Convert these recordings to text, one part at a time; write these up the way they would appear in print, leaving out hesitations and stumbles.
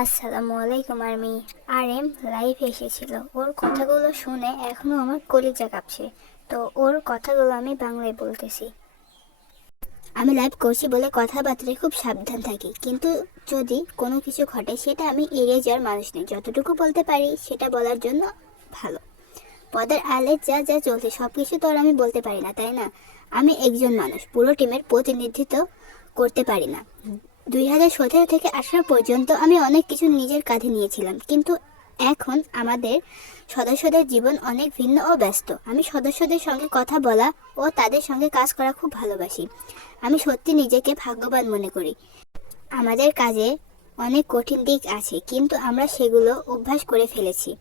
আসসালামু আলাইকুম। RM live এসেছিল, ওর কথাগুলো শুনে এখনো আমার কলিজা কাঁপছে। তো ওর কথাগুলো আমি বাংলায় বলতেছি। আমি লাইভ করছি বলে কথাবার্তায় খুব সাবধান থাকি, কিন্তু যদি কোনো কিছু ঘটে সেটা আমি এড়িয়ে যাওয়ার মানুষ নেই। যতটুকু বলতে পারি সেটা বলার জন্য ভালো। পদের আলে যা যা চলছে সব কিছু তো আর আমি বলতে পারি না, তাই না? আমি একজন মানুষ, পুরো টিমের প্রতিনিধিত্ব করতে পারি না। 2017 থেকে 18 পর্যন্ত আমি অনেক কিছু নিজের কাঁধে নিয়েছিলাম, কিন্তু এখন আমাদের সদস্যদের জীবন অনেক ভিন্ন ও ব্যস্ত। আমি সদস্যদের সঙ্গে কথা বলা ও তাদের সঙ্গে কাজ করা খুব ভালোবাসি। আমি সত্যি নিজেকে ভাগ্যবান মনে করি। আমাদের কাজে অনেক কঠিন দিক আছে, কিন্তু আমরা সেগুলো অভ্যাস করে ফেলেছি।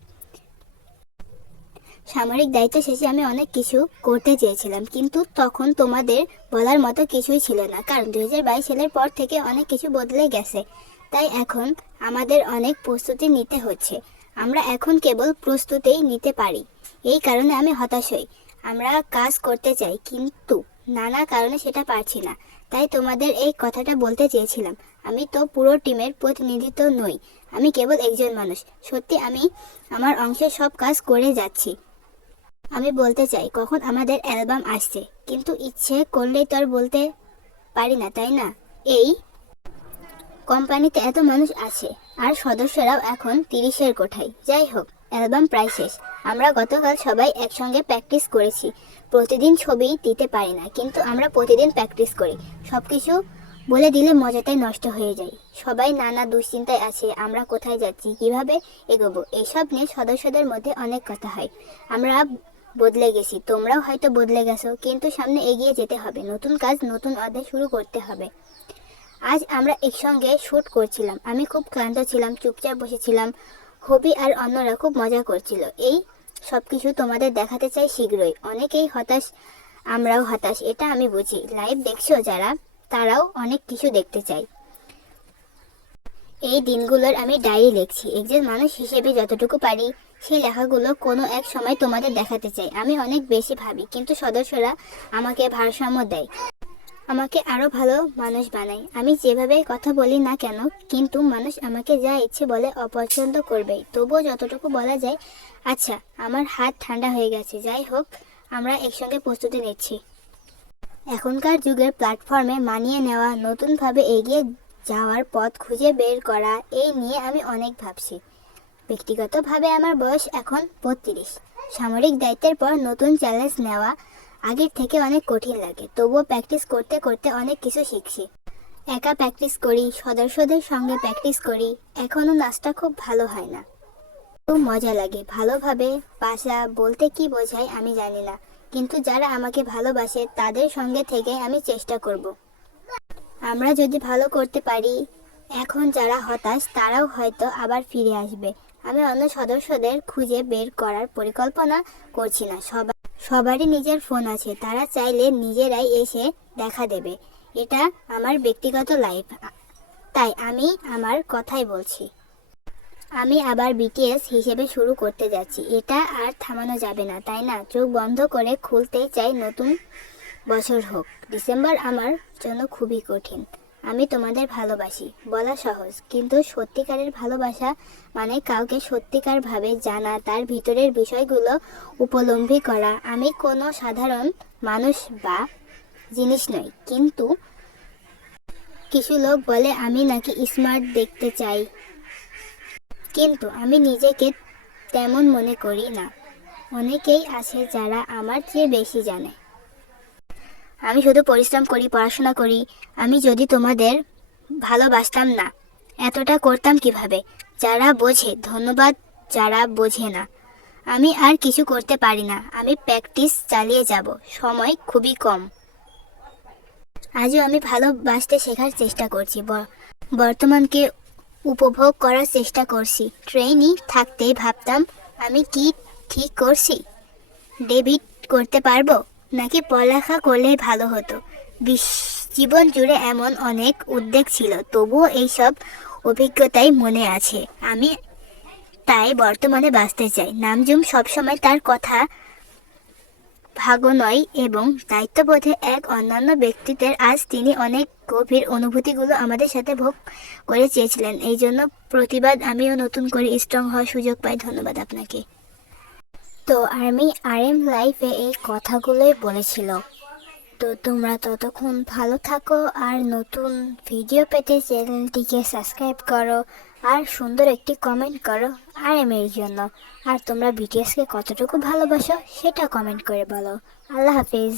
সামরিক দায়িত্ব শেষে আমি অনেক কিছু করতে চেয়েছিলাম, কিন্তু তখন তোমাদের বলার মতো কিছুই ছিল না, কারণ 2022 সালের পর থেকে অনেক কিছু বদলে গেছে। তাই এখন আমাদের অনেক প্রস্তুতি নিতে হচ্ছে। আমরা এখন কেবল প্রস্তুতিই নিতে পারি। এই কারণে আমি হতাশ হই। আমরা কাজ করতে চাই, কিন্তু নানা কারণে সেটা পারছি না। তাই তোমাদের এই কথাটা বলতে চেয়েছিলাম। আমি তো পুরো টিমের প্রতিনিধিত্ব নই, আমি কেবল একজন মানুষ। সত্যি আমি আমার অংশের সব কাজ করে যাচ্ছি। আমি বলতে চাই কখন আমাদের অ্যালবাম আসছে, কিন্তু ইচ্ছে করলেই তো আর বলতে পারি না, তাই না? এই কোম্পানিতে এত মানুষ আছে, আর সদস্যরাও এখন 30-এর কোঠায়। যাই হোক, অ্যালবাম প্রায় শেষ। আমরা গতকাল সবাই একসঙ্গে প্র্যাকটিস করেছি। প্রতিদিন ছবি দিতে পারি না, কিন্তু আমরা প্রতিদিন প্র্যাকটিস করি। সব কিছু বলে দিলে মজাটাই নষ্ট হয়ে যায়। সবাই নানা দুশ্চিন্তায় আছে, আমরা কোথায় যাচ্ছি, কিভাবে এগোবো, এসব নিয়ে সদস্যদের মধ্যে অনেক কথা হয়। আমরা বদলে গেছি, তোমরাও হয়তো বদলে গেছো, কিন্তু সামনে এগিয়ে যেতে হবে। নতুন কাজ, নতুন অধ্যায় শুরু করতে হবে। আজ আমরা একসঙ্গে শ্যুট করছিলাম। আমি খুব ক্লান্ত ছিলাম, চুপচাপ বসেছিলাম। হবি আর অন্যরা খুব মজা করছিল। এই সব কিছু তোমাদের দেখাতে চাই শীঘ্রই। অনেকেই হতাশ, আমরাও হতাশ, এটা আমি বুঝি। লাইভ দেখছো যারা, তারাও অনেক কিছু দেখতে চাই। এই দিনগুলোর আমি ডায়েরি লিখছি, একজন মানুষ হিসেবে যতটুকু পারি সেই লেখাগুলো কোনো এক সময় তোমাদের দেখাতে চাই। আমি অনেক বেশি ভাবি, কিন্তু সদস্যরা আমাকে ভারসাম্য দেয়, আমাকে আরো ভালো মানুষ বানায়। আমি যেভাবে কথা বলি না কেন, কিন্তু মানুষ আমাকে যা ইচ্ছে বলে অপছন্দ করবেই। তবুও যতটুকু বলা যায়। আচ্ছা, আমার হাত ঠান্ডা হয়ে গেছে। যাই হোক, আমরা একসঙ্গে প্রস্তুতি নিচ্ছি। এখনকার যুগের প্ল্যাটফর্মে মানিয়ে নেওয়া, নতুনভাবে এগিয়ে যাওয়ার পথ খুঁজে বের করা, এই নিয়ে আমি অনেক ভাবছি। ব্যক্তিগতভাবে আমার বয়স এখন 32। সামরিক দায়িত্বের পর নতুন চ্যালেঞ্জ নেওয়া আগের থেকে অনেক কঠিন লাগে। তবুও প্র্যাকটিস করতে করতে অনেক কিছু শিখছি। একা প্র্যাকটিস করি, সদস্যদের সঙ্গে প্র্যাকটিস করি। এখনও নাচটা খুব ভালো হয় না, খুব মজা লাগে। ভালোভাবে বাসা বলতে কি বোঝায় আমি জানি না, কিন্তু যারা আমাকে ভালোবাসে তাদের সঙ্গে থেকে আমি চেষ্টা করব। আমরা যদি ভালো করতে পারি, এখন যারা হতাশ তারাও হয়তো আবার ফিরে আসবে। আমি অন্য সদস্যদের খুঁজে বের করার পরিকল্পনা করছি না। সবারই নিজের ফোন আছে, তারা চাইলে নিজেরাই এসে দেখা দেবে। এটা আমার ব্যক্তিগত লাইফ, তাই আমি আমার কথাই বলছি। আমি আবার বিটিএস হিসেবে শুরু করতে যাচ্ছি, এটা আর থামানো যাবে না, তাই না? চোখ বন্ধ করে খুলতে চাই নতুন বছর হোক। ডিসেম্বর আমার জন্য খুবই কঠিন। আমি তোমাদের ভালোবাসি বলা সহজ, কিন্তু সত্যিকারের ভালোবাসা মানে কাউকে সত্যিকারভাবে জানা, তার ভিতরের বিষয়গুলো উপলব্ধি করা। আমি কোনো সাধারণ মানুষ বা জিনিস নই, কিন্তু কিছু লোক বলে আমি নাকি স্মার্ট দেখতে চাই, কিন্তু আমি নিজেকে তেমন মনে করি না। অনেকেই আছে যারা আমার চেয়ে বেশি জানে। আমি শুধু পরিশ্রম করি, পড়াশোনা করি। আমি যদি তোমাদের ভালোবাসতাম না, এতটা করতাম কিভাবে? যারা বোঝে ধন্যবাদ, যারা বোঝে না, আমি আর কিছু করতে পারি না। আমি প্র্যাকটিস চালিয়ে যাব, সময় খুবই কম। আজও আমি ভালোবাসতে শেখার চেষ্টা করছি, বর্তমানকে উপভোগ করার চেষ্টা করছি। ট্রেনি থাকতেই ভাবতাম আমি কি ঠিক করছি, ডেবিট করতে পারবো, নাকি পড়ালেখা করলেই ভালো হতো। জীবন জুড়ে এমন অনেক উদ্বেগ ছিল, তবুও এইসব অভিজ্ঞতাই মনে আছে। আমি তাই বর্তমানে বাঁচতে চাই। নামজুম সবসময় তার কথা ভাগ্য নয় এবং দায়িত্ববোধে এক অন্যান্য ব্যক্তিত্বের আজ তিনি অনেক গভীর অনুভূতিগুলো আমাদের সাথে ভোগ করে চেয়েছিলেন। এই জন্য প্রতিবাদ আমিও নতুন করে স্ট্রং হওয়ার সুযোগ পাই। ধন্যবাদ আপনাকে। তো আমি RM লাইফে এই কথাগুলোই বলেছিল। তো তোমরা ততক্ষণ ভালো থাকো আর নতুন ভিডিও পেতে চ্যানেলটিকে সাবস্ক্রাইব করো আর সুন্দর একটি কমেন্ট করো RM এর জন্য। আর তোমরা BTSকে কতটুকু ভালোবাসো সেটা কমেন্ট করে বলো। আল্লাহ হাফিজ।